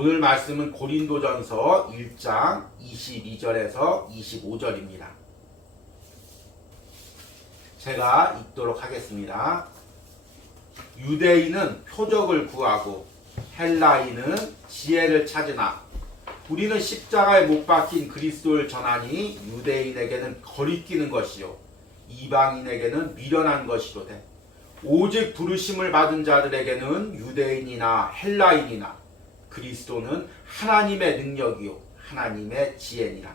오늘 말씀은 고린도전서 1장 22절에서 25절입니다. 제가 읽도록 하겠습니다. 유대인은 표적을 구하고 헬라인은 지혜를 찾으나 우리는 십자가에 못 박힌 그리스도를 전하니 유대인에게는 거리끼는 것이요 이방인에게는 미련한 것이로되 오직 부르심을 받은 자들에게는 유대인이나 헬라인이나 그리스도는 하나님의 능력이요 하나님의 지혜니라.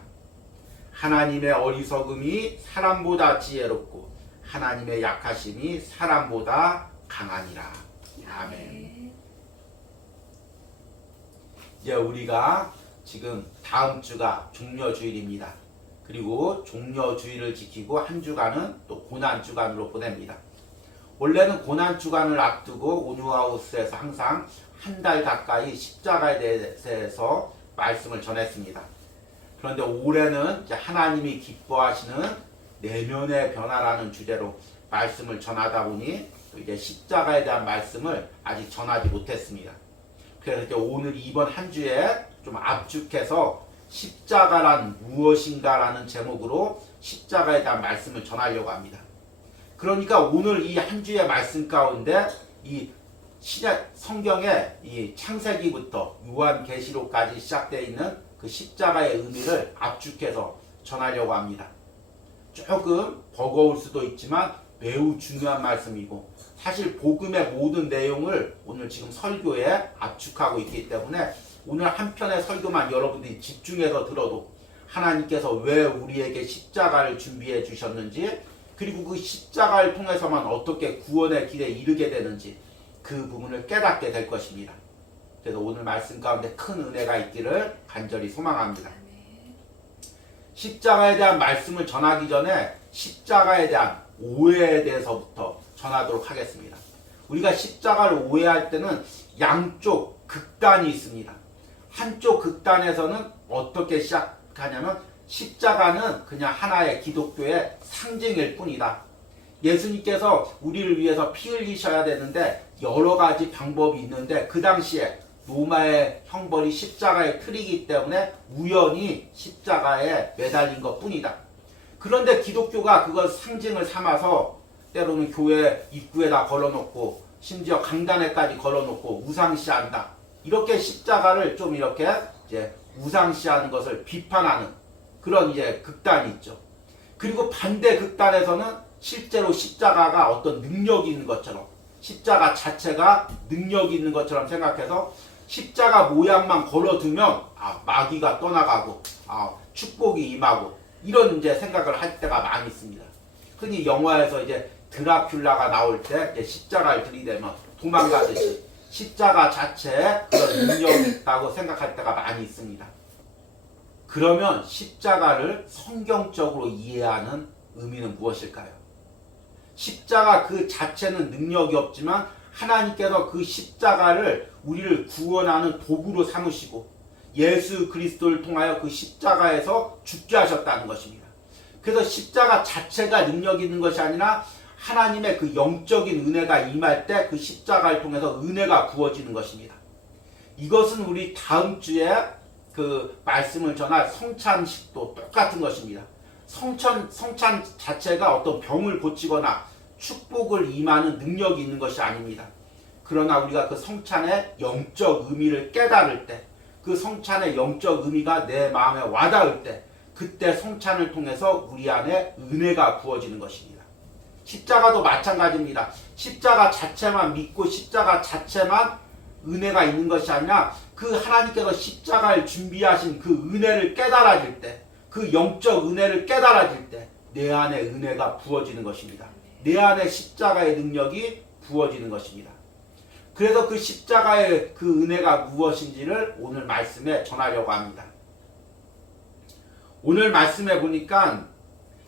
하나님의 어리석음이 사람보다 지혜롭고 하나님의 약하심이 사람보다 강하니라. 아멘. 이제 우리가 지금 다음 주가 종려주일입니다. 그리고 종려주일을 지키고 한 주간은 또 고난주간으로 보냅니다. 원래는 고난주간을 앞두고 온유하우스에서 항상 한 달 가까이 십자가에 대해서 말씀을 전했습니다. 그런데 올해는 이제 하나님이 기뻐하시는 내면의 변화라는 주제로 말씀을 전하다 보니 또 이제 십자가에 대한 말씀을 아직 전하지 못했습니다. 그래서 이제 오늘 이번 한 주에 좀 압축해서 십자가란 무엇인가라는 제목으로 십자가에 대한 말씀을 전하려고 합니다. 그러니까 오늘 이 한 주의 말씀 가운데 이 신약 성경의 이 창세기부터 요한계시록까지 시작되어 있는 그 십자가의 의미를 압축해서 전하려고 합니다. 조금 버거울 수도 있지만 매우 중요한 말씀이고 사실 복음의 모든 내용을 오늘 지금 설교에 압축하고 있기 때문에 오늘 한 편의 설교만 여러분들이 집중해서 들어도 하나님께서 왜 우리에게 십자가를 준비해 주셨는지 그리고 그 십자가를 통해서만 어떻게 구원의 길에 이르게 되는지 그 부분을 깨닫게 될 것입니다. 그래서 오늘 말씀 가운데 큰 은혜가 있기를 간절히 소망합니다. 십자가에 대한 말씀을 전하기 전에 십자가에 대한 오해에 대해서부터 전하도록 하겠습니다. 우리가 십자가를 오해할 때는 양쪽 극단이 있습니다. 한쪽 극단에서는 어떻게 시작하냐면 십자가는 그냥 하나의 기독교의 상징일 뿐이다. 예수님께서 우리를 위해서 피 흘리셔야 되는데 여러 가지 방법이 있는데 그 당시에 로마의 형벌이 십자가의 틀이기 때문에 우연히 십자가에 매달린 것 뿐이다. 그런데 기독교가 그걸 상징을 삼아서 때로는 교회 입구에다 걸어놓고 심지어 강단에까지 걸어놓고 우상시한다. 이렇게 십자가를 좀 이렇게 이제 우상시하는 것을 비판하는 그런 이제 극단이 있죠. 그리고 반대 극단에서는 실제로 십자가가 어떤 능력이 있는 것처럼 십자가 자체가 능력이 있는 것처럼 생각해서 십자가 모양만 걸어두면 마귀가 떠나가고 축복이 임하고 이런 이제 생각을 할 때가 많이 있습니다. 흔히 영화에서 이제 드라큘라가 나올 때 이제 십자가를 들이대면 도망가듯이 십자가 자체에 그런 능력이 있다고 생각할 때가 많이 있습니다. 그러면 십자가를 성경적으로 이해하는 의미는 무엇일까요? 십자가 그 자체는 능력이 없지만 하나님께서 그 십자가를 우리를 구원하는 도구로 삼으시고 예수 그리스도를 통하여 그 십자가에서 죽게 하셨다는 것입니다. 그래서 십자가 자체가 능력이 있는 것이 아니라 하나님의 그 영적인 은혜가 임할 때 그 십자가를 통해서 은혜가 부어지는 것입니다. 이것은 우리 다음 주에 그 말씀을 전할 성찬식도 똑같은 것입니다. 성찬 자체가 어떤 병을 고치거나 축복을 임하는 능력이 있는 것이 아닙니다. 그러나 우리가 그 성찬의 영적 의미를 깨달을 때, 그 성찬의 영적 의미가 내 마음에 와닿을 때, 그때 성찬을 통해서 우리 안에 은혜가 부어지는 것입니다. 십자가도 마찬가지입니다. 십자가 자체만 믿고 십자가 자체만 은혜가 있는 것이 아니라 그 하나님께서 십자가를 준비하신 그 은혜를 깨달아질 때, 그 영적 은혜를 깨달아질 때 내 안에 은혜가 부어지는 것입니다. 내 안에 십자가의 능력이 부어지는 것입니다. 그래서 그 십자가의 그 은혜가 무엇인지를 오늘 말씀에 전하려고 합니다. 오늘 말씀에 보니까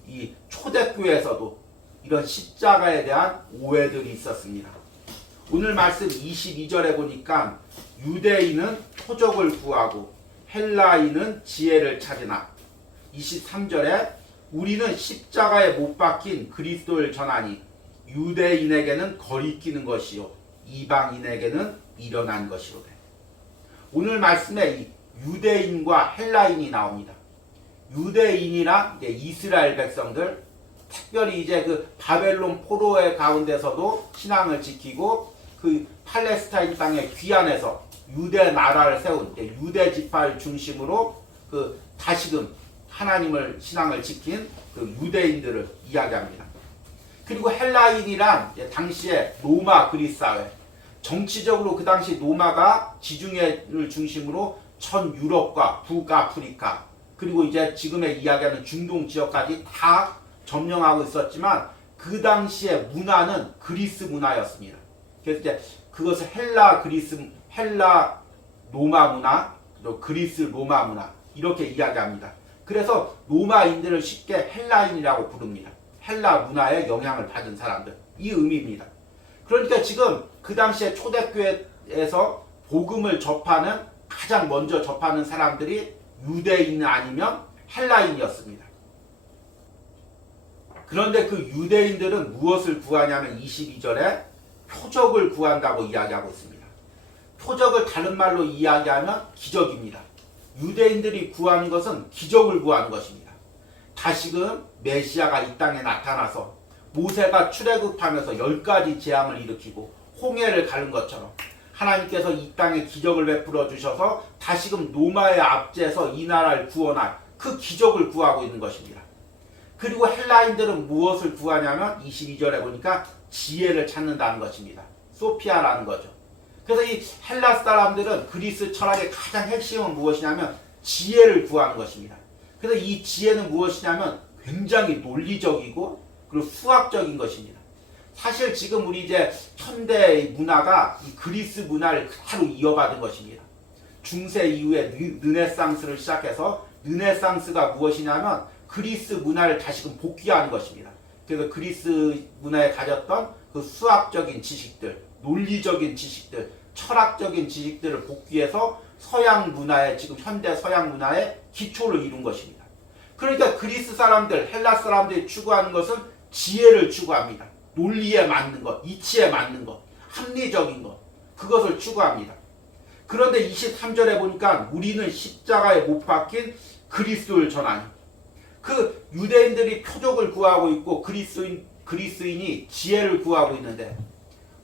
이 초대교회에서도 이런 십자가에 대한 오해들이 있었습니다. 오늘 말씀 22절에 보니까 유대인은 표적을 구하고 헬라인은 지혜를 찾으나 23절에 우리는 십자가에 못 박힌 그리스도를 전하니 유대인에게는 거리끼는 것이요 이방인에게는 미련한 것이로되 오늘 말씀에 이 유대인과 헬라인이 나옵니다. 유대인이란 이제 이스라엘 백성들, 특별히 이제 그 바벨론 포로의 가운데서도 신앙을 지키고 그 팔레스타인 땅에 귀환해서 유대 나라를 세운 유대 지파를 중심으로 그 다시금 하나님을 신앙을 지킨 그 유대인들을 이야기합니다. 그리고 헬라인이란 당시의 로마 그리스 사회, 정치적으로 그 당시 로마가 지중해를 중심으로 전 유럽과 북아프리카 그리고 이제 지금의 이야기하는 중동 지역까지 다 점령하고 있었지만 그 당시의 문화는 그리스 문화였습니다. 그래서 이제 그것을 헬라 로마 문화, 또 그리스 로마 문화 이렇게 이야기합니다. 그래서 로마인들을 쉽게 헬라인이라고 부릅니다. 헬라 문화에 영향을 받은 사람들, 이 의미입니다. 그러니까 지금 그 당시에 초대교회에서 복음을 접하는 가장 먼저 접하는 사람들이 유대인 아니면 헬라인이었습니다. 그런데 그 유대인들은 무엇을 구하냐면 22절에 표적을 구한다고 이야기하고 있습니다. 표적을 다른 말로 이야기하면 기적입니다. 유대인들이 구하는 것은 기적을 구하는 것입니다. 다시금 메시아가 이 땅에 나타나서 모세가 출애굽하면서 10가지 재앙을 일으키고 홍해를 가른 것처럼 하나님께서 이 땅에 기적을 베풀어 주셔서 다시금 로마의 압제에서 이 나라를 구원할 그 기적을 구하고 있는 것입니다. 그리고 헬라인들은 무엇을 구하냐면 22절에 보니까 지혜를 찾는다는 것입니다. 소피아라는 거죠. 그래서 이 헬라 사람들은 그리스 철학의 가장 핵심은 무엇이냐면 지혜를 구하는 것입니다. 그래서 이 지혜는 무엇이냐면 굉장히 논리적이고 그리고 수학적인 것입니다. 사실 지금 우리 이제 현대 문화가 이 그리스 문화를 그대로 이어받은 것입니다. 중세 이후에 르네상스를 시작해서 르네상스가 무엇이냐면 그리스 문화를 다시금 복귀하는 것입니다. 그래서 그리스 문화에 가졌던 그 수학적인 지식들, 논리적인 지식들, 철학적인 지식들을 복귀해서 서양 문화에 지금 현대 서양 문화의 기초를 이룬 것입니다. 그러니까 그리스 사람들, 헬라 사람들이 추구하는 것은 지혜를 추구합니다. 논리에 맞는 것, 이치에 맞는 것, 합리적인 것, 그것을 추구합니다. 그런데 23절에 보니까 우리는 십자가에 못 박힌 그리스도를 전하니, 그 유대인들이 표적을 구하고 있고 그리스인이 지혜를 구하고 있는데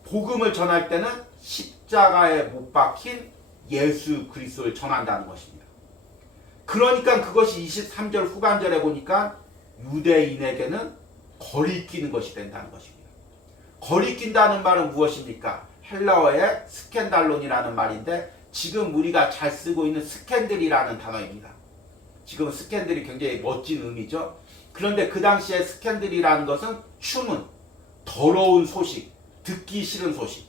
복음을 전할 때는 십자가에 못 박힌 예수 그리스도를 전한다는 것입니다. 그러니까 그것이 23절 후반절에 보니까 유대인에게는 거리끼는 것이 된다는 것입니다. 거리낀다는 말은 무엇입니까? 헬라어의 스캔달론이라는 말인데 지금 우리가 잘 쓰고 있는 스캔들이라는 단어입니다. 지금 스캔들이 굉장히 멋진 의미죠. 그런데 그 당시에 스캔들이라는 것은 추문, 더러운 소식, 듣기 싫은 소식.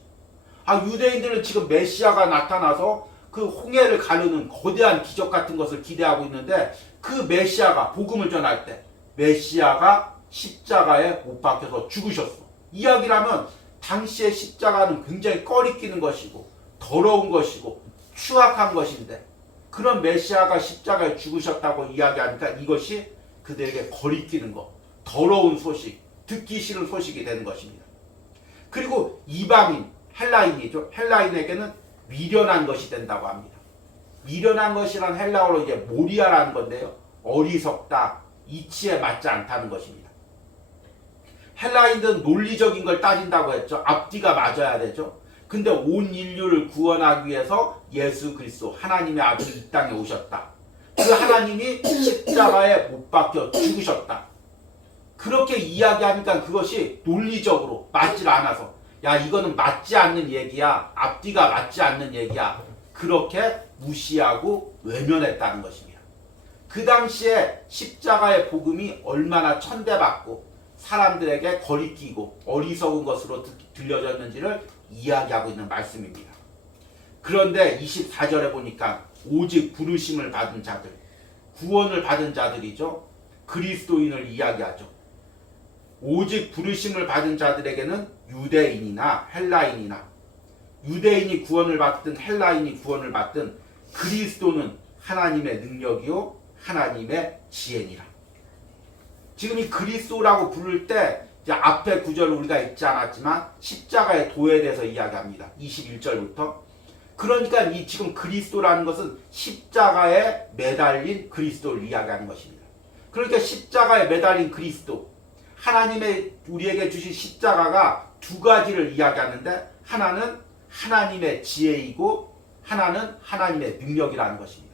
유대인들은 지금 메시아가 나타나서 그 홍해를 가르는 거대한 기적 같은 것을 기대하고 있는데 그 메시아가 복음을 전할 때 메시아가 십자가에 못 박혀서 죽으셨어. 이야기라면 당시의 십자가는 굉장히 꺼리끼는 것이고 더러운 것이고 추악한 것인데 그런 메시아가 십자가에 죽으셨다고 이야기하니까 이것이 그들에게 거리끼는 것, 더러운 소식, 듣기 싫은 소식이 되는 것입니다. 그리고 이방인, 헬라인이죠. 헬라인에게는 미련한 것이 된다고 합니다. 미련한 것이란 헬라어로 이제 모리아라는 건데요. 어리석다, 이치에 맞지 않다는 것입니다. 헬라인들은 논리적인 걸 따진다고 했죠. 앞뒤가 맞아야 되죠. 근데 온 인류를 구원하기 위해서 예수 그리스도 하나님의 아들이 이 땅에 오셨다. 그 하나님이 십자가에 못 박혀 죽으셨다. 그렇게 이야기하니까 그것이 논리적으로 맞질 않아서 야 이거는 맞지 않는 얘기야. 앞뒤가 맞지 않는 얘기야. 그렇게 무시하고 외면했다는 것입니다. 그 당시에 십자가의 복음이 얼마나 천대받고 사람들에게 거리끼고 어리석은 것으로 들려졌는지를 이야기하고 있는 말씀입니다. 그런데 24절에 보니까 오직 부르심을 받은 자들, 구원을 받은 자들이죠. 그리스도인을 이야기하죠. 오직 부르심을 받은 자들에게는 유대인이나 헬라인이나 유대인이 구원을 받든 헬라인이 구원을 받든 그리스도는 하나님의 능력이요 하나님의 지혜니라. 지금 이 그리스도라고 부를 때 이제 앞에 구절을 우리가 읽지 않았지만 십자가의 도에 대해서 이야기합니다. 21절부터 그러니까 이 지금 그리스도라는 것은 십자가에 매달린 그리스도를 이야기하는 것입니다. 그러니까 십자가에 매달린 그리스도, 하나님의 우리에게 주신 십자가가 두 가지를 이야기하는데, 하나는 하나님의 지혜이고 하나는 하나님의 능력이라는 것입니다.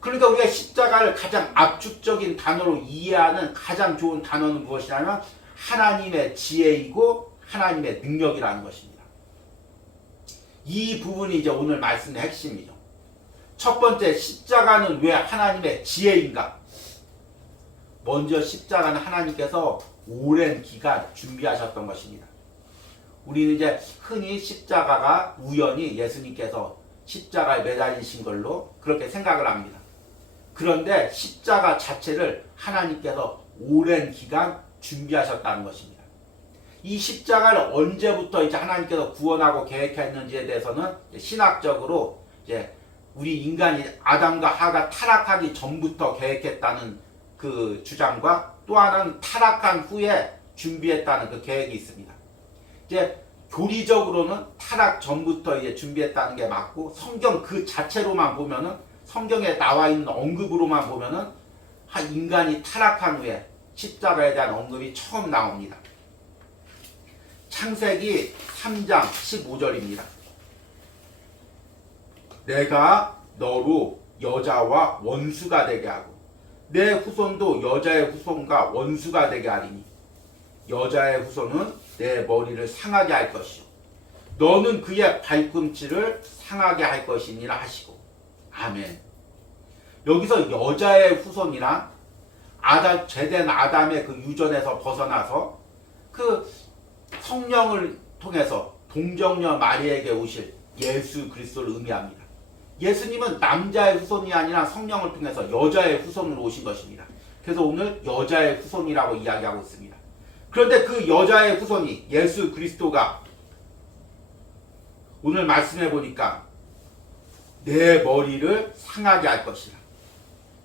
그러니까 우리가 십자가를 가장 압축적인 단어로 이해하는 가장 좋은 단어는 무엇이냐면 하나님의 지혜이고 하나님의 능력이라는 것입니다. 이 부분이 이제 오늘 말씀의 핵심이죠. 첫 번째, 십자가는 왜 하나님의 지혜인가? 먼저 십자가는 하나님께서 오랜 기간 준비하셨던 것입니다. 우리는 이제 흔히 십자가가 우연히 예수님께서 십자가에 매달리신 걸로 그렇게 생각을 합니다. 그런데 십자가 자체를 하나님께서 오랜 기간 준비하셨다는 것입니다. 이 십자가를 언제부터 이제 하나님께서 구원하고 계획했는지에 대해서는 신학적으로 이제 우리 인간이 아담과 하가 타락하기 전부터 계획했다는 그 주장과 또 하나는 타락한 후에 준비했다는 그 계획이 있습니다. 이제 교리적으로는 타락 전부터 이제 준비했다는 게 맞고, 성경 그 자체로만 보면은, 성경에 나와 있는 언급으로만 보면은 인간이 타락한 후에 십자가에 대한 언급이 처음 나옵니다. 창세기 3장 15절입니다. 내가 너로 여자와 원수가 되게 하고 내 후손도 여자의 후손과 원수가 되게 하리니 여자의 후손은 내 머리를 상하게 할 것이요 너는 그의 발꿈치를 상하게 할 것이니라 하시고. 아멘. 여기서 여자의 후손이란 죄된 아담의 그 유전에서 벗어나서 그 성령을 통해서 동정녀 마리에게 오실 예수 그리스도를 의미합니다. 예수님은 남자의 후손이 아니라 성령을 통해서 여자의 후손으로 오신 것입니다. 그래서 오늘 여자의 후손이라고 이야기하고 있습니다. 그런데 그 여자의 후손이 예수 그리스도가 오늘 말씀해 보니까 내 머리를 상하게 할 것이라.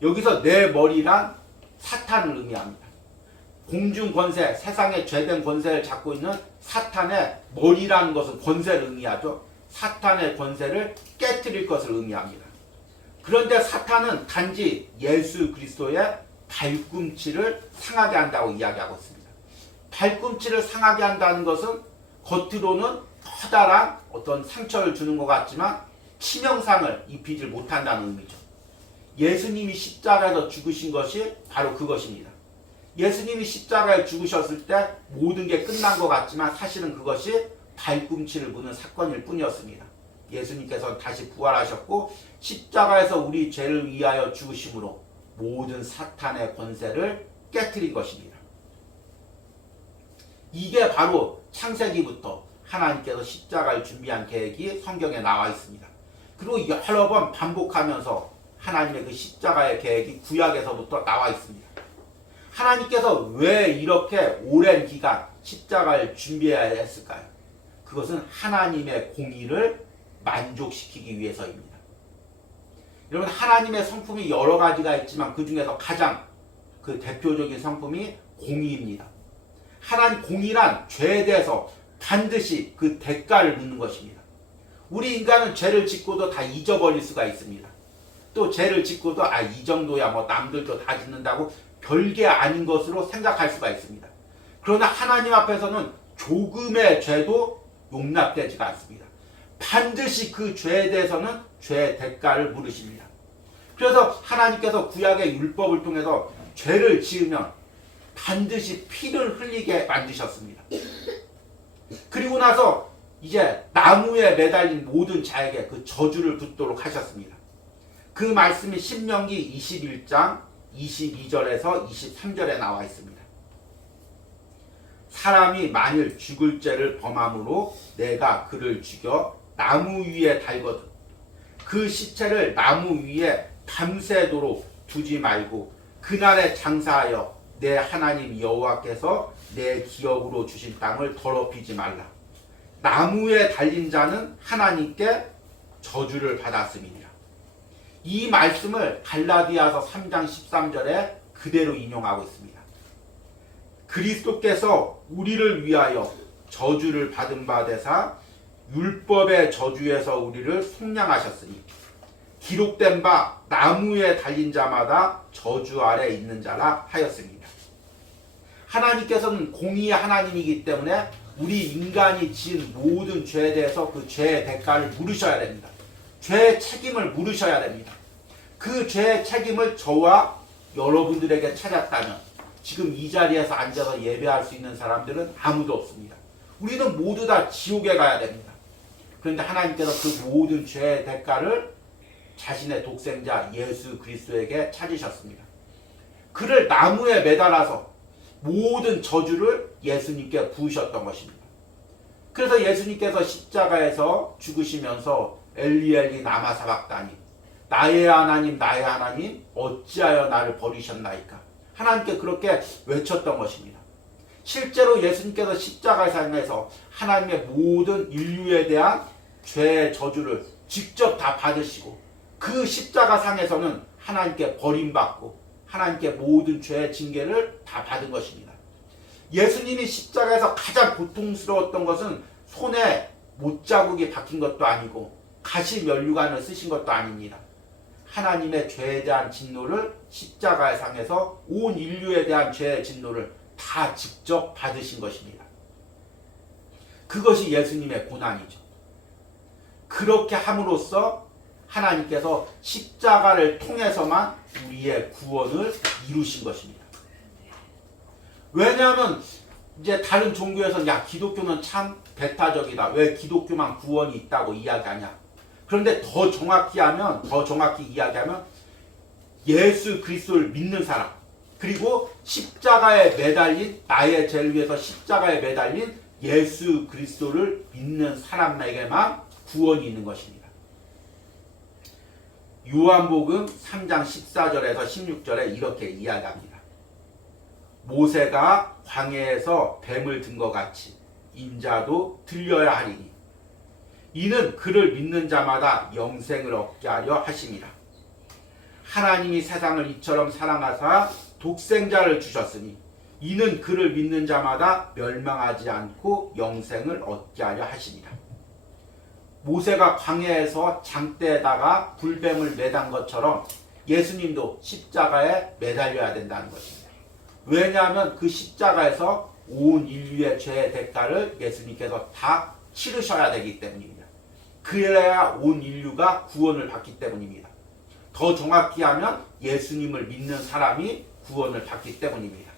여기서 내 머리란 사탄을 의미합니다. 공중 권세, 세상의 죄된 권세를 잡고 있는 사탄의 머리라는 것은 권세를 의미하죠. 사탄의 권세를 깨트릴 것을 의미합니다. 그런데 사탄은 단지 예수 그리스도의 발꿈치를 상하게 한다고 이야기하고 있습니다. 발꿈치를 상하게 한다는 것은 겉으로는 커다란 어떤 상처를 주는 것 같지만 치명상을 입히지 못한다는 의미죠. 예수님이 십자가에서 죽으신 것이 바로 그것입니다. 예수님이 십자가에 죽으셨을 때 모든 게 끝난 것 같지만 사실은 그것이 발꿈치를 무는 사건일 뿐이었습니다. 예수님께서는 다시 부활하셨고 십자가에서 우리 죄를 위하여 죽으심으로 모든 사탄의 권세를 깨트린 것입니다. 이게 바로 창세기부터 하나님께서 십자가를 준비한 계획이 성경에 나와 있습니다. 그리고 여러 번 반복하면서 하나님의 그 십자가의 계획이 구약에서부터 나와 있습니다. 하나님께서 왜 이렇게 오랜 기간 십자가를 준비해야 했을까요? 그것은 하나님의 공의를 만족시키기 위해서입니다. 여러분, 하나님의 성품이 여러 가지가 있지만 그 중에서 가장 그 대표적인 성품이 공의입니다. 하나님 공의란 죄에 대해서 반드시 그 대가를 묻는 것입니다. 우리 인간은 죄를 짓고도 다 잊어버릴 수가 있습니다. 또 죄를 짓고도 이 정도야 뭐 남들도 다 짓는다고 별게 아닌 것으로 생각할 수가 있습니다. 그러나 하나님 앞에서는 조금의 죄도 용납되지가 않습니다. 반드시 그 죄에 대해서는 죄의 대가를 물으십니다. 그래서 하나님께서 구약의 율법을 통해서 죄를 지으면 반드시 피를 흘리게 만드셨습니다. 그리고 나서 이제 나무에 매달린 모든 자에게 그 저주를 붙도록 하셨습니다. 그 말씀이 신명기 21장 22절에서 23절에 나와 있습니다. 사람이 만일 죽을 죄를 범함으로 내가 그를 죽여 나무 위에 달거든 그 시체를 나무 위에 밤새도록 두지 말고 그날에 장사하여 내 하나님 여호와께서 내 기업으로 주신 땅을 더럽히지 말라. 나무에 달린 자는 하나님께 저주를 받았음이니라. 이 말씀을 갈라디아서 3장 13절에 그대로 인용하고 있습니다. 그리스도께서 우리를 위하여 저주를 받은 바 되사 율법의 저주에서 우리를 속량하셨으니 기록된 바 나무에 달린 자마다 저주 아래 있는 자라 하였습니다. 하나님께서는 공의의 하나님이기 때문에 우리 인간이 지은 모든 죄에 대해서 그 죄의 대가를 물으셔야 됩니다. 죄의 책임을 물으셔야 됩니다. 그 죄의 책임을 저와 여러분들에게 찾았다면 지금 이 자리에서 앉아서 예배할 수 있는 사람들은 아무도 없습니다. 우리는 모두 다 지옥에 가야 됩니다. 그런데 하나님께서 그 모든 죄의 대가를 자신의 독생자 예수 그리스도에게 찾으셨습니다. 그를 나무에 매달아서 모든 저주를 예수님께 부으셨던 것입니다. 그래서 예수님께서 십자가에서 죽으시면서 엘리 엘리 라마 사박다니 나의 하나님 어찌하여 나를 버리셨나이까 하나님께 그렇게 외쳤던 것입니다. 실제로 예수님께서 십자가상에서 하나님의 모든 인류에 대한 죄의 저주를 직접 다 받으시고 그 십자가상에서는 하나님께 버림받고 하나님께 모든 죄의 징계를 다 받은 것입니다. 예수님이 십자가에서 가장 고통스러웠던 것은 손에 못자국이 박힌 것도 아니고 가시 면류관을 쓰신 것도 아닙니다. 하나님의 죄에 대한 진노를 십자가의 상에서 온 인류에 대한 죄의 진노를 다 직접 받으신 것입니다. 그것이 예수님의 고난이죠. 그렇게 함으로써 하나님께서 십자가를 통해서만 우리의 구원을 이루신 것입니다. 왜냐하면 이제 다른 종교에서는 야 기독교는 참 배타적이다. 왜 기독교만 구원이 있다고 이야기하냐. 그런데 더 정확히 이야기하면 예수 그리스도를 믿는 사람 그리고 십자가에 매달린 나의 죄를 위해서 십자가에 매달린 예수 그리스도를 믿는 사람에게만 구원이 있는 것입니다. 요한복음 3장 14절에서 16절에 이렇게 이야기합니다. 모세가 광야에서 뱀을 든 것 같이 인자도 들려야 하리니 이는 그를 믿는 자마다 영생을 얻게 하려 하심이라. 하나님이 세상을 이처럼 사랑하사 독생자를 주셨으니 이는 그를 믿는 자마다 멸망하지 않고 영생을 얻게 하려 하심이라. 모세가 광야에서 장대에다가 불뱀을 매단 것처럼 예수님도 십자가에 매달려야 된다는 것입니다. 왜냐하면 그 십자가에서 온 인류의 죄의 대가를 예수님께서 다 치르셔야 되기 때문입니다. 그래야 온 인류가 구원을 받기 때문입니다. 더 정확히 하면 예수님을 믿는 사람이 구원을 받기 때문입니다.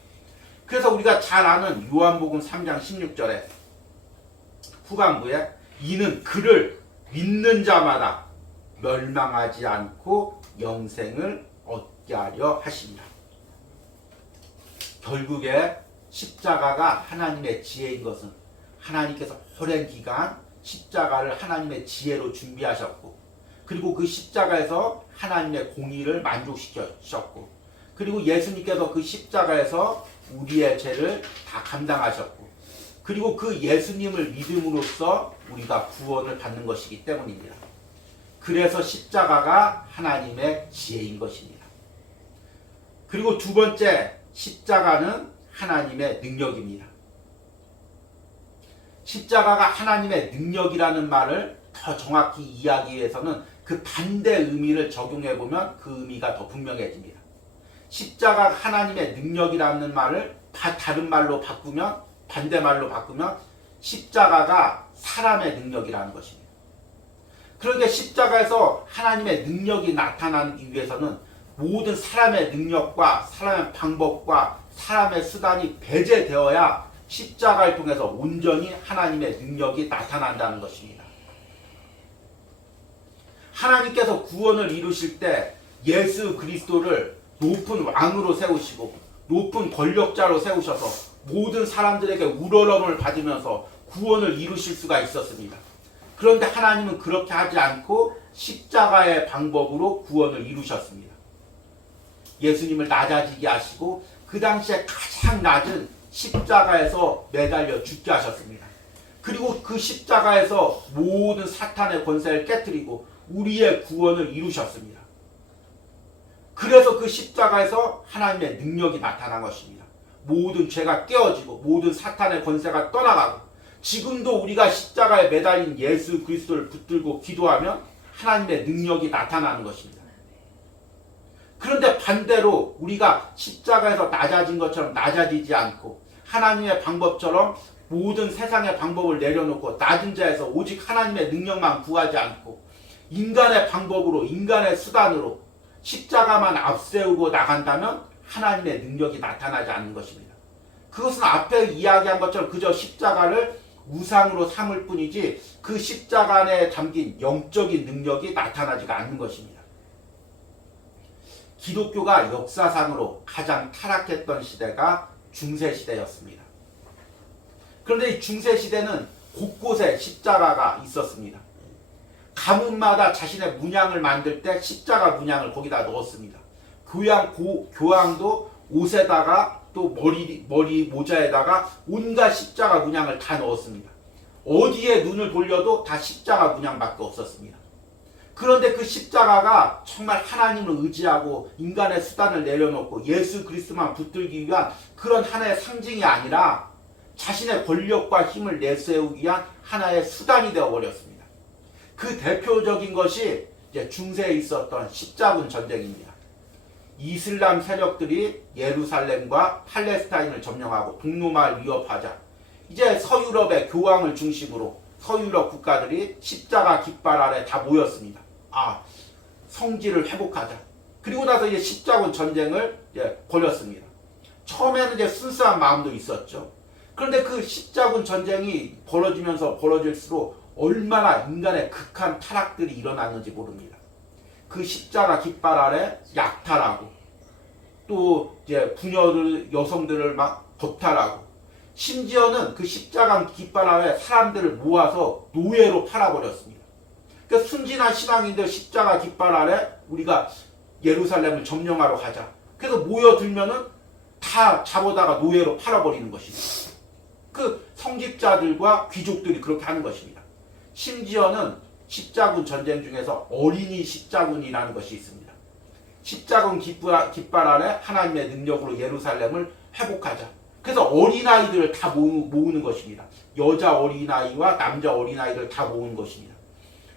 그래서 우리가 잘 아는 요한복음 3장 16절에 후반부에 이는 그를 믿는 자마다 멸망하지 않고 영생을 얻게 하려 하십니다. 결국에 십자가가 하나님의 지혜인 것은 하나님께서 오랜 기간 십자가를 하나님의 지혜로 준비하셨고 그리고 그 십자가에서 하나님의 공의를 만족시키셨고 그리고 예수님께서 그 십자가에서 우리의 죄를 다 감당하셨고 그리고 그 예수님을 믿음으로써 우리가 구원을 받는 것이기 때문입니다. 그래서 십자가가 하나님의 지혜인 것입니다. 그리고 두 번째 십자가는 하나님의 능력입니다. 십자가가 하나님의 능력이라는 말을 더 정확히 이해하기 위해서는 그 반대 의미를 적용해 보면 그 의미가 더 분명해집니다. 십자가가 하나님의 능력이라는 말을 다른 말로 바꾸면 반대말로 바꾸면 십자가가 사람의 능력이라는 것입니다. 그러니까 십자가에서 하나님의 능력이 나타나기 위해서는 모든 사람의 능력과 사람의 방법과 사람의 수단이 배제되어야 십자가를 통해서 온전히 하나님의 능력이 나타난다는 것입니다. 하나님께서 구원을 이루실 때 예수 그리스도를 높은 왕으로 세우시고 높은 권력자로 세우셔서 모든 사람들에게 우러럼을 받으면서 구원을 이루실 수가 있었습니다. 그런데 하나님은 그렇게 하지 않고 십자가의 방법으로 구원을 이루셨습니다. 예수님을 낮아지게 하시고 그 당시에 가장 낮은 십자가에서 매달려 죽게 하셨습니다. 그리고 그 십자가에서 모든 사탄의 권세를 깨뜨리고 우리의 구원을 이루셨습니다. 그래서 그 십자가에서 하나님의 능력이 나타난 것입니다. 모든 죄가 깨어지고 모든 사탄의 권세가 떠나가고 지금도 우리가 십자가에 매달린 예수 그리스도를 붙들고 기도하면 하나님의 능력이 나타나는 것입니다. 그런데 반대로 우리가 십자가에서 낮아진 것처럼 낮아지지 않고 하나님의 방법처럼 모든 세상의 방법을 내려놓고 낮은 자에서 오직 하나님의 능력만 구하지 않고 인간의 방법으로 인간의 수단으로 십자가만 앞세우고 나간다면 하나님의 능력이 나타나지 않는 것입니다. 그것은 앞에 이야기한 것처럼 그저 십자가를 우상으로 삼을 뿐이지 그 십자가 안에 담긴 영적인 능력이 나타나지가 않는 것입니다. 기독교가 역사상으로 가장 타락했던 시대가 중세시대였습니다. 그런데 이 중세시대는 곳곳에 십자가가 있었습니다. 가문마다 자신의 문양을 만들 때 십자가 문양을 거기다 넣었습니다. 교황도 옷에다가 또 머리 모자에다가 온갖 십자가 문양을 다 넣었습니다. 어디에 눈을 돌려도 다 십자가 문양밖에 없었습니다. 그런데 그 십자가가 정말 하나님을 의지하고 인간의 수단을 내려놓고 예수 그리스도만 붙들기 위한 그런 하나의 상징이 아니라 자신의 권력과 힘을 내세우기 위한 하나의 수단이 되어버렸습니다. 그 대표적인 것이 이제 중세에 있었던 십자군 전쟁입니다. 이슬람 세력들이 예루살렘과 팔레스타인을 점령하고 동로마을 위협하자 이제 서유럽의 교황을 중심으로 서유럽 국가들이 십자가 깃발 아래 다 모였습니다. 성지를 회복하자. 그리고 나서 이제 십자군 전쟁을 벌였습니다. 처음에는 이제 순수한 마음도 있었죠. 그런데 그 십자군 전쟁이 벌어지면서 벌어질수록 얼마나 인간의 극한 타락들이 일어났는지 모릅니다. 그 십자가 깃발 아래 약탈하고 또 이제 부녀들 여성들을 막 겁탈하고 심지어는 그 십자가 깃발 아래 사람들을 모아서 노예로 팔아버렸습니다. 그러니까 순진한 신앙인들 십자가 깃발 아래 우리가 예루살렘을 점령하러 가자. 그래서 모여들면은 다 잡아다가 노예로 팔아버리는 것입니다. 그 성직자들과 귀족들이 그렇게 하는 것입니다. 심지어는 십자군 전쟁 중에서 어린이 십자군이라는 것이 있습니다. 십자군 깃발 아래 하나님의 능력으로 예루살렘을 회복하자. 그래서 어린아이들을 다 모으는 것입니다. 여자 어린아이와 남자 어린아이를 다 모으는 것입니다.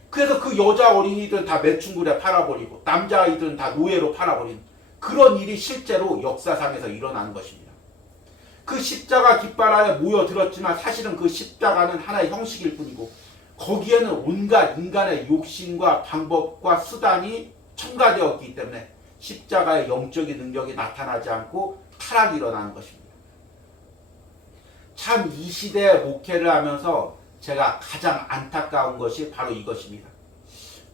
그래서 그 여자 어린이들은 다 매춘굴에 팔아버리고 남자아이들은 다 노예로 팔아버리는 그런 일이 실제로 역사상에서 일어나는 것입니다. 그 십자가 깃발 아래 모여들었지만 사실은 그 십자가는 하나의 형식일 뿐이고 거기에는 온갖 인간의 욕심과 방법과 수단이 첨가되었기 때문에 십자가의 영적인 능력이 나타나지 않고 타락이 일어나는 것입니다. 참 이 시대에 목회를 하면서 제가 가장 안타까운 것이 바로 이것입니다.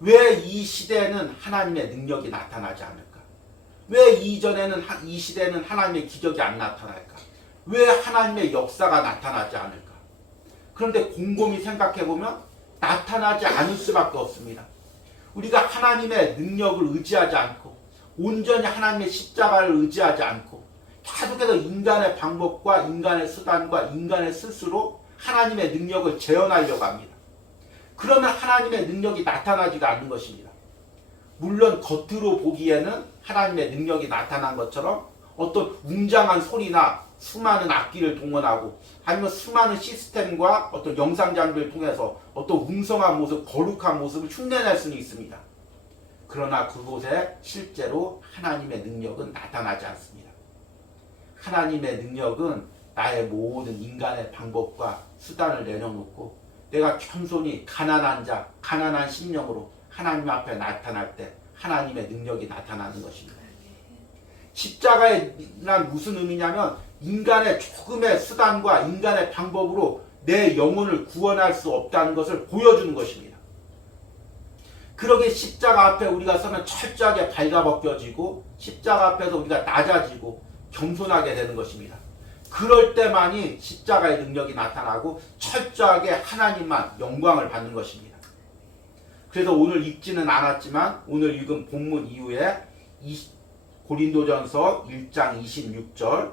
왜 이 시대에는 하나님의 능력이 나타나지 않을까? 왜 이 시대에는 하나님의 기적이 안 나타날까? 왜 하나님의 역사가 나타나지 않을까? 그런데 곰곰이 생각해보면 나타나지 않을 수밖에 없습니다. 우리가 하나님의 능력을 의지하지 않고 온전히 하나님의 십자가를 의지하지 않고 계속해서 인간의 방법과 인간의 수단과 인간의 스스로 하나님의 능력을 재현하려고 합니다. 그러면 하나님의 능력이 나타나지가 않는 것입니다. 물론 겉으로 보기에는 하나님의 능력이 나타난 것처럼 어떤 웅장한 소리나 수많은 악기를 동원하고 아니면 수많은 시스템과 어떤 영상 장비를 통해서 어떤 웅성한 모습, 거룩한 모습을 흉내낼 수는 있습니다. 그러나 그곳에 실제로 하나님의 능력은 나타나지 않습니다. 하나님의 능력은 나의 모든 인간의 방법과 수단을 내려놓고 내가 겸손히 가난한 자, 가난한 심령으로 하나님 앞에 나타날 때 하나님의 능력이 나타나는 것입니다. 십자가란 무슨 의미냐면 인간의 조금의 수단과 인간의 방법으로 내 영혼을 구원할 수 없다는 것을 보여주는 것입니다. 그러기에 십자가 앞에 우리가 서면 철저하게 발가벗겨지고 십자가 앞에서 우리가 낮아지고 겸손하게 되는 것입니다. 그럴 때만이 십자가의 능력이 나타나고 철저하게 하나님만 영광을 받는 것입니다. 그래서 오늘 읽지는 않았지만 오늘 읽은 본문 이후에 고린도전서 1장 26절에서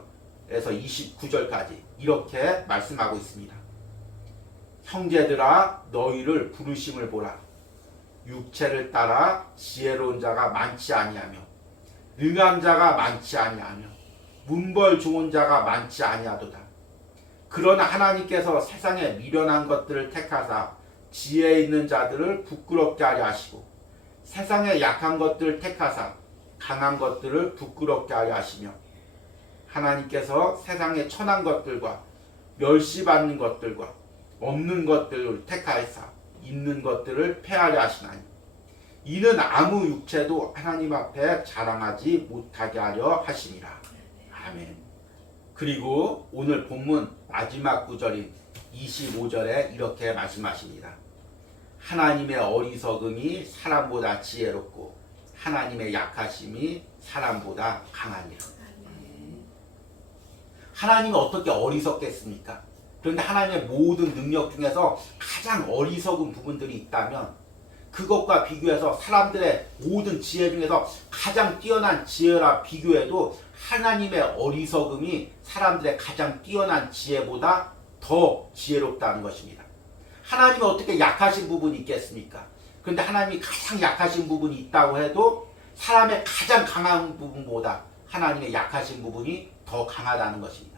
29절까지 이렇게 말씀하고 있습니다. 형제들아 너희를 부르심을 보라. 육체를 따라 지혜로운 자가 많지 아니하며 능한 자가 많지 아니하며 문벌 좋은 자가 많지 아니하도다. 그러나 하나님께서 세상에 미련한 것들을 택하사 지혜 있는 자들을 부끄럽게 하려 하시고 세상에 약한 것들을 택하사 강한 것들을 부끄럽게 하려 하시며 하나님께서 세상에 천한 것들과 멸시받는 것들과 없는 것들을 택하사 있는 것들을 폐하려 하시나니 이는 아무 육체도 하나님 앞에 자랑하지 못하게 하려 하심이라. 아멘. 그리고 오늘 본문 마지막 구절인 25절에 이렇게 말씀하십니다. 하나님의 어리석음이 사람보다 지혜롭고 하나님의 약하심이 사람보다 강하니라. 하나님은 어떻게 어리석겠습니까? 그런데 하나님의 모든 능력 중에서 가장 어리석은 부분들이 있다면 그것과 비교해서 사람들의 모든 지혜 중에서 가장 뛰어난 지혜와 비교해도 하나님의 어리석음이 사람들의 가장 뛰어난 지혜보다 더 지혜롭다는 것입니다. 하나님이 어떻게 약하신 부분이 있겠습니까? 그런데 하나님이 가장 약하신 부분이 있다고 해도 사람의 가장 강한 부분보다 하나님의 약하신 부분이 더 강하다는 것입니다.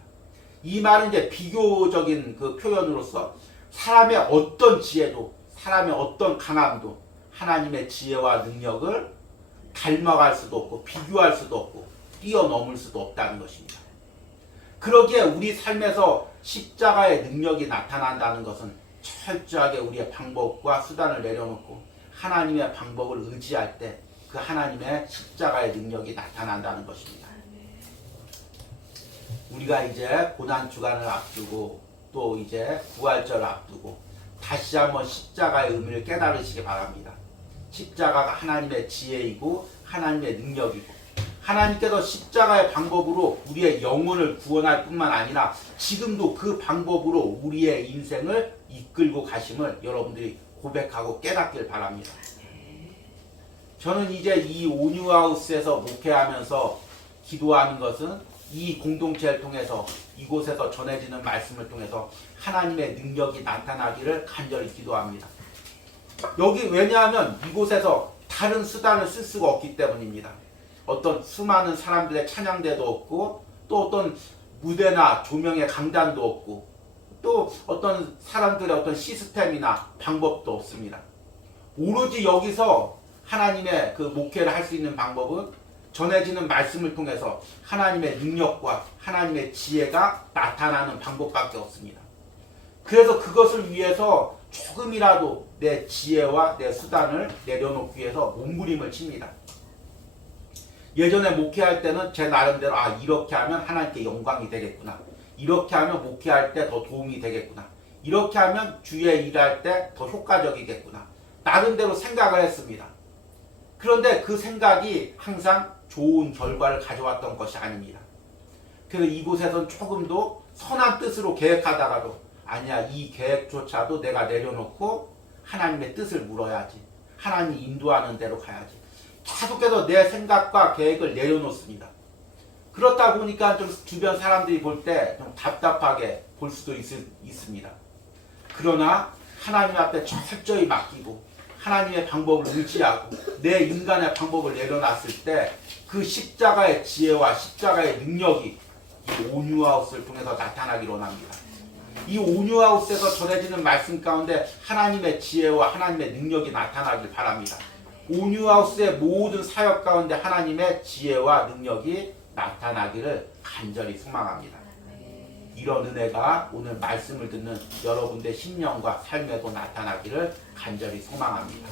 이 말은 이제 비교적인 그 표현으로서 사람의 어떤 지혜도 사람의 어떤 강함도 하나님의 지혜와 능력을 닮아갈 수도 없고 비교할 수도 없고 뛰어넘을 수도 없다는 것입니다. 그러기에 우리 삶에서 십자가의 능력이 나타난다는 것은 철저하게 우리의 방법과 수단을 내려놓고 하나님의 방법을 의지할 때 그 하나님의 십자가의 능력이 나타난다는 것입니다. 우리가 이제 고난주간을 앞두고 또 이제 부활절을 앞두고 다시 한번 십자가의 의미를 깨달으시기 바랍니다. 십자가가 하나님의 지혜이고 하나님의 능력이고 하나님께서 십자가의 방법으로 우리의 영혼을 구원할 뿐만 아니라 지금도 그 방법으로 우리의 인생을 이끌고 가심을 여러분들이 고백하고 깨닫길 바랍니다. 저는 이제 이 온유하우스에서 목회하면서 기도하는 것은 이 공동체를 통해서 이곳에서 전해지는 말씀을 통해서 하나님의 능력이 나타나기를 간절히 기도합니다. 여기 왜냐하면 이곳에서 다른 수단을 쓸 수가 없기 때문입니다. 어떤 수많은 사람들의 찬양대도 없고 또 어떤 무대나 조명의 강단도 없고 또 어떤 사람들의 어떤 시스템이나 방법도 없습니다. 오로지 여기서 하나님의 그 목회를 할 수 있는 방법은 전해지는 말씀을 통해서 하나님의 능력과 하나님의 지혜가 나타나는 방법밖에 없습니다. 그래서 그것을 위해서 조금이라도 내 지혜와 내 수단을 내려놓기 위해서 몸부림을 칩니다. 예전에 목회할 때는 제 나름대로 이렇게 하면 하나님께 영광이 되겠구나. 이렇게 하면 목회할 때 더 도움이 되겠구나. 이렇게 하면 주에 일할 때 더 효과적이겠구나. 나름대로 생각을 했습니다. 그런데 그 생각이 항상 좋은 결과를 가져왔던 것이 아닙니다. 그래서 이곳에선 조금도 선한 뜻으로 계획하다가도 아니야, 이 계획조차도 내가 내려놓고 하나님의 뜻을 물어야지. 하나님이 인도하는 대로 가야지. 계속해서 내 생각과 계획을 내려놓습니다. 그렇다 보니까 좀 주변 사람들이 볼 때 좀 답답하게 볼 수도 있습니다. 그러나 하나님 앞에 철저히 맡기고 하나님의 방법을 의지하고 내 인간의 방법을 내려놨을 때 그 십자가의 지혜와 십자가의 능력이 이 온유하우스를 통해서 나타나기를 원합니다. 이 온유하우스에서 전해지는 말씀 가운데 하나님의 지혜와 하나님의 능력이 나타나길 바랍니다. 온유하우스의 모든 사역 가운데 하나님의 지혜와 능력이 나타나기를 간절히 소망합니다. 이런 은혜가 오늘 말씀을 듣는 여러분들의 심령과 삶에도 나타나기를 간절히 소망합니다.